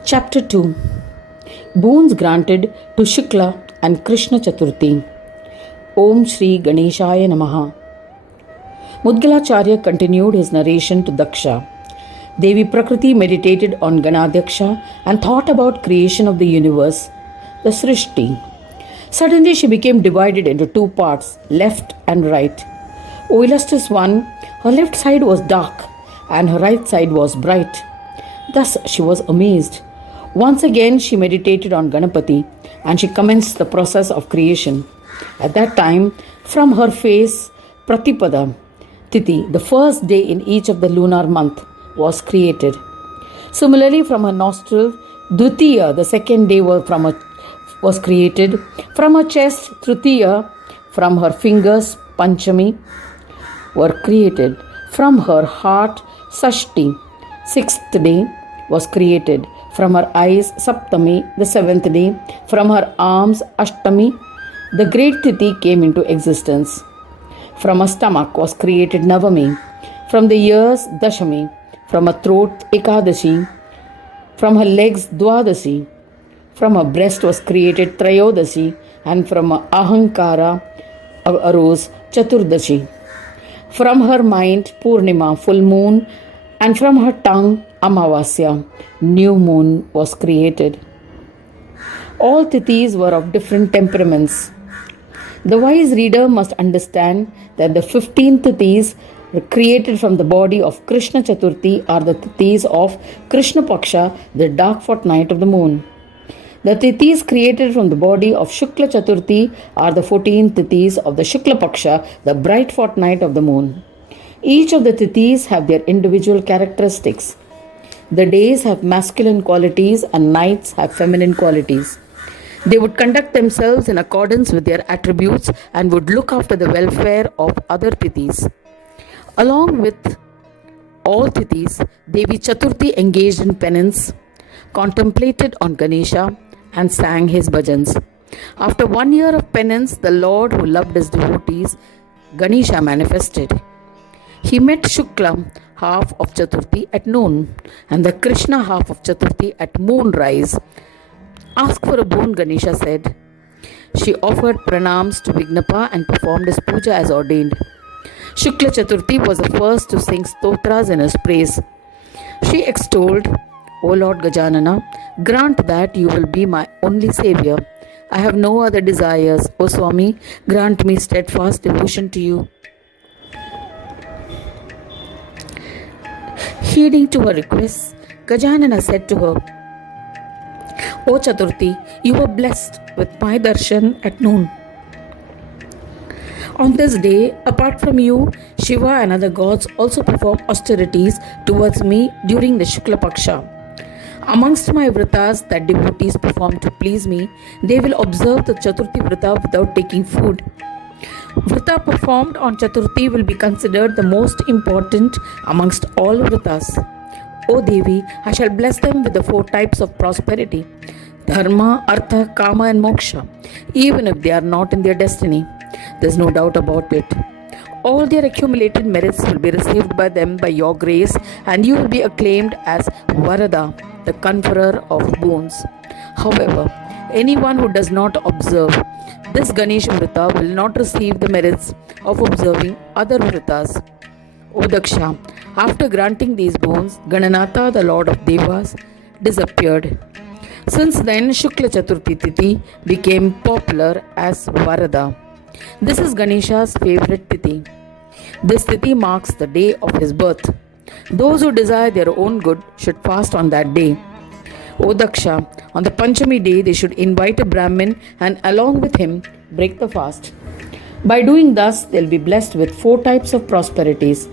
Chapter 2. Boons granted to Shukla and Krishna Chaturthi. Om Shri Ganeshaya Namaha. Mudgalacharya continued his narration to Daksha. Devi Prakriti meditated on Ganadyaksha and thought about creation of the universe, the Srishti. Suddenly she became divided into two parts, left and right. O illustrious one, her left side was dark and her right side was bright. Thus she was amazed. Once again she meditated on Ganapati and she commenced the process of creation. At that time, from her face, Pratipada, Tithi, the first day in each of the lunar month, was created. Similarly, from her nostril, Dutiya, the second day was created. From her chest, Tritiya, from her fingers, Panchami, were created. From her heart, Sashti, sixth day, was created. From her eyes, Saptami, the seventh day. From her arms, Ashtami, the great Tithi came into existence. From her stomach was created Navami. From the ears, Dashami. From her throat, Ekadashi. From her legs, Dwadasi. From her breast was created Trayodasi. And from her Ahankara arose Chaturdashi. From her mind, Purnima, full moon. And from her tongue, Amavasya, new moon, was created. All Tithis were of different temperaments. The wise reader must understand that the 15 Tithis created from the body of Krishna Chaturthi are the Tithis of Krishna Paksha, the dark fortnight of the moon. The Tithis created from the body of Shukla Chaturthi are the 14 Tithis of the Shukla Paksha, the bright fortnight of the moon. Each of the Tithis have their individual characteristics. The days have masculine qualities and nights have feminine qualities. They would conduct themselves in accordance with their attributes and would look after the welfare of other Tithis. Along with all Tithis, Devi Chaturthi engaged in penance, contemplated on Ganesha, and sang his bhajans. After 1 year of penance, the Lord who loved his devotees, Ganesha, manifested. He met Shukla, half of Chaturthi, at noon, and the Krishna half of Chaturthi at moonrise. Ask for a boon, Ganesha said. She offered pranams to Vignapa and performed his puja as ordained. Shukla Chaturthi was the first to sing stotras in his praise. She extolled, O Lord Gajanana, grant that you will be my only savior. I have no other desires. O Swami, grant me steadfast devotion to you. Heeding to her requests, Gajanana said to her, O Chaturthi, you were blessed with my darshan at noon. On this day, apart from you, Shiva and other gods also perform austerities towards me during the Shukla Paksha. Amongst my vratas that devotees perform to please me, they will observe the Chaturthi vrata without taking food. Vrata performed on Chaturthi will be considered the most important amongst all vratas. O Devi, I shall bless them with the 4 types of prosperity: Dharma, Artha, Kama and Moksha, even if they are not in their destiny. There is no doubt about it. All their accumulated merits will be received by them by your grace, and you will be acclaimed as Varada, the conferrer of boons. However, anyone who does not observe this Ganesha Vrata will not receive the merits of observing other Vratas. O Daksha, after granting these boons, Gananatha, the Lord of Devas, disappeared. Since then, Shukla Chaturthi Tithi became popular as Varada. This is Ganesha's favorite Tithi. This Tithi marks the day of his birth. Those who desire their own good should fast on that day. O Daksha, on the Panchami day they should invite a Brahmin and along with him break the fast. By doing thus, they will be blessed with 4 types of prosperities.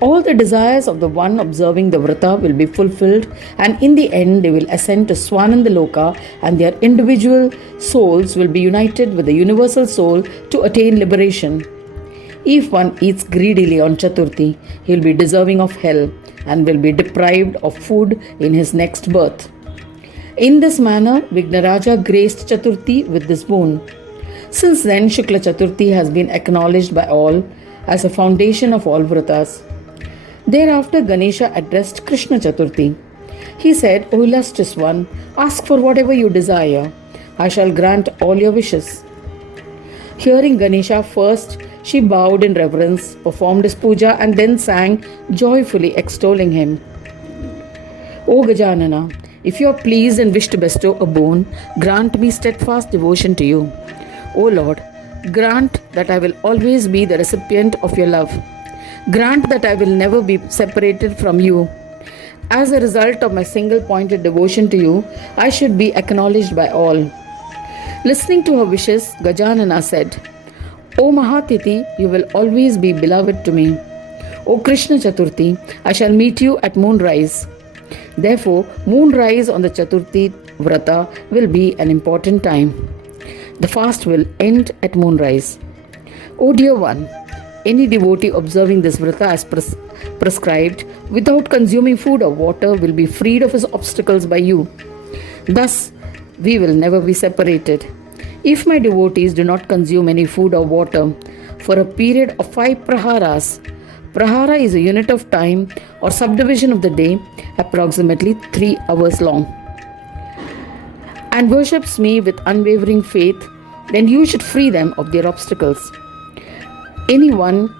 All the desires of the one observing the vrata will be fulfilled, and in the end they will ascend to Swananda Loka, and their individual souls will be united with the universal soul to attain liberation. If one eats greedily on Chaturthi, he will be deserving of hell and will be deprived of food in his next birth. In this manner, Vignaraja graced Chaturthi with this boon. Since then, Shukla Chaturthi has been acknowledged by all as a foundation of all vratas. Thereafter, Ganesha addressed Krishna Chaturthi. He said, O illustrious one, ask for whatever you desire. I shall grant all your wishes. Hearing Ganesha first, she bowed in reverence, performed his puja, and then sang, joyfully extolling him. O Gajanana, if you are pleased and wish to bestow a boon, grant me steadfast devotion to you. O Lord, grant that I will always be the recipient of your love. Grant that I will never be separated from you. As a result of my single-pointed devotion to you, I should be acknowledged by all. Listening to her wishes, Gajanana said, O Mahatiti, you will always be beloved to me. O Krishna Chaturthi, I shall meet you at moonrise. Therefore, moonrise on the Chaturthi Vrata will be an important time. The fast will end at moonrise. O dear one, any devotee observing this Vrata as prescribed without consuming food or water will be freed of his obstacles by you. Thus, we will never be separated. If my devotees do not consume any food or water for a period of 5 praharas, prahara is a unit of time or subdivision of the day, approximately 3 hours long, and worships me with unwavering faith, then you should free them of their obstacles. Anyone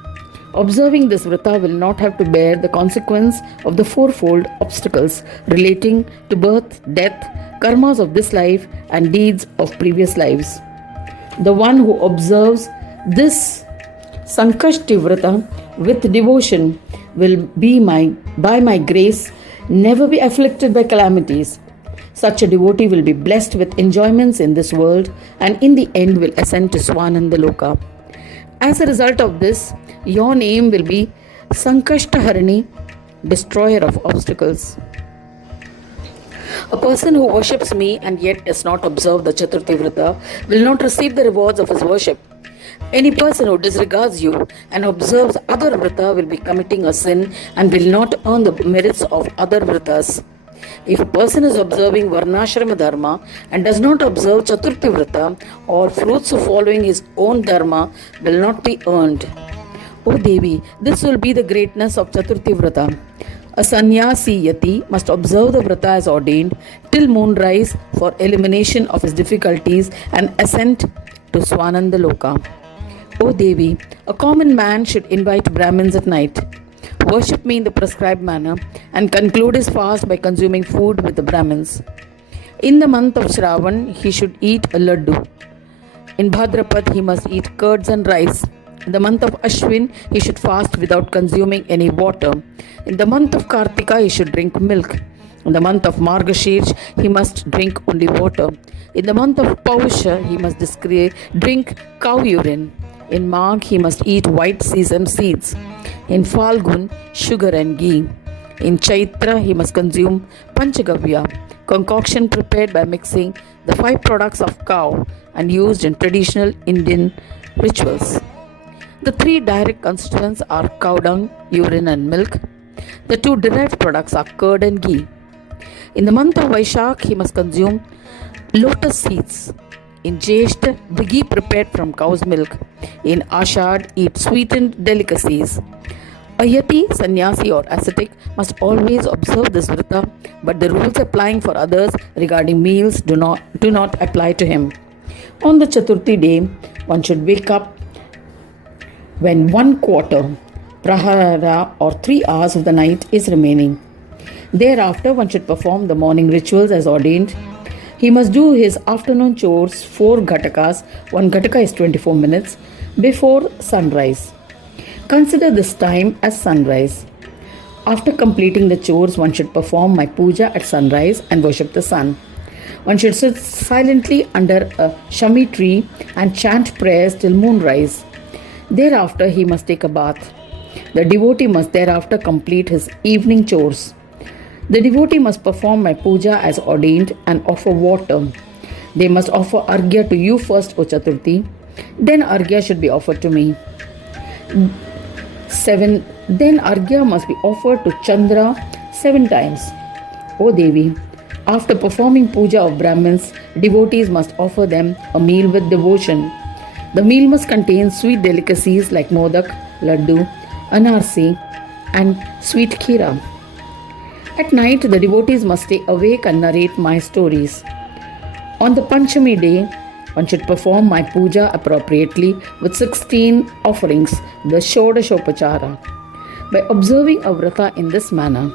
observing this vrata will not have to bear the consequence of the fourfold obstacles relating to birth, death, karmas of this life, and deeds of previous lives. The one who observes this Sankashti Vrata with devotion will be by my grace never be afflicted by calamities. Such a devotee will be blessed with enjoyments in this world and in the end will ascend to Swananda Loka. As a result of this, your name will be Sankashtaharani, destroyer of obstacles. A person who worships me and yet does not observe the Chaturthi Vrata will not receive the rewards of his worship. Any person who disregards you and observes other Vrata will be committing a sin and will not earn the merits of other Vratas. If a person is observing Varnashrama Dharma and does not observe Chaturthi Vrata, or fruits of following his own Dharma will not be earned. O Devi, this will be the greatness of Chaturthi Vrata. A sannyasi yati must observe the Vrata as ordained till moonrise for elimination of his difficulties and ascent to Swananda Loka. O Devi, a common man should invite Brahmins at night, worship me in the prescribed manner, and conclude his fast by consuming food with the Brahmins. In the month of Shravan, he should eat a laddu. In Bhadrapad, he must eat curds and rice. In the month of Ashwin, he should fast without consuming any water. In the month of Kartika, he should drink milk. In the month of Margashirsh, he must drink only water. In the month of Pausha, he must drink cow urine. In Magh, he must eat white sesame seeds. In Falgun, sugar and ghee. In Chaitra, he must consume Panchagavya, concoction prepared by mixing the 5 products of cow and used in traditional Indian rituals. The 3 direct constituents are cow dung, urine and milk. The 2 derived products are curd and ghee. In the month of Vaishakh, he must consume lotus seeds. In Jeshta, the ghee prepared from cow's milk. In Ashad, eat sweetened delicacies. A yati, sannyasi or ascetic must always observe this vrata, but the rules applying for others regarding meals do not apply to him. On the Chaturthi day, one should wake up when 1/4 prahara or 3 hours of the night is remaining. Thereafter, one should perform the morning rituals as ordained. He must do his afternoon chores 4 ghatakas, 1 ghataka is 24 minutes, before sunrise. Consider this time as sunrise. After completing the chores, one should perform my puja at sunrise and worship the sun. One should sit silently under a shami tree and chant prayers till moonrise. Thereafter, he must take a bath. The devotee must thereafter complete his evening chores. The devotee must perform my puja as ordained and offer water. They must offer arghya to you first, O Chaturthi. Then arghya should be offered to me. 7. Then arghya must be offered to Chandra 7 times. O Devi, after performing puja of Brahmins, devotees must offer them a meal with devotion. The meal must contain sweet delicacies like modak, laddu, anarsi, and sweet kheera. At night, the devotees must stay awake and narrate my stories. On the Panchami day, one should perform my puja appropriately with 16 offerings, the Shodashopachara. By observing a vrata in this manner,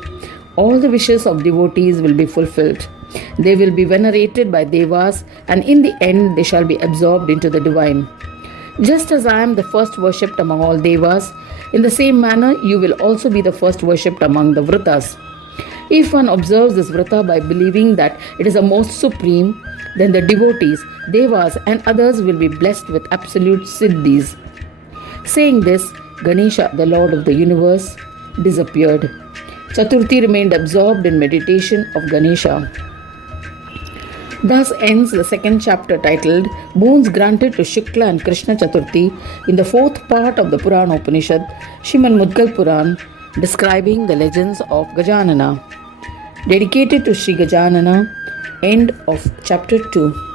all the wishes of devotees will be fulfilled. They will be venerated by devas, and in the end they shall be absorbed into the divine. Just as I am the first worshipped among all devas, in the same manner you will also be the first worshipped among the vratas. If one observes this vrata by believing that it is the most supreme, then the devotees, devas and others will be blessed with absolute siddhis. Saying this, Ganesha, the Lord of the universe, disappeared. Chaturthi remained absorbed in meditation of Ganesha. Thus ends the second chapter titled Boons Granted to Shukla and Krishna Chaturthi in the fourth part of the Purana Upanishad, Shrimad Mudgal Puran, describing the legends of Gajanana. Dedicated to Sri Gajanana. End of chapter 2.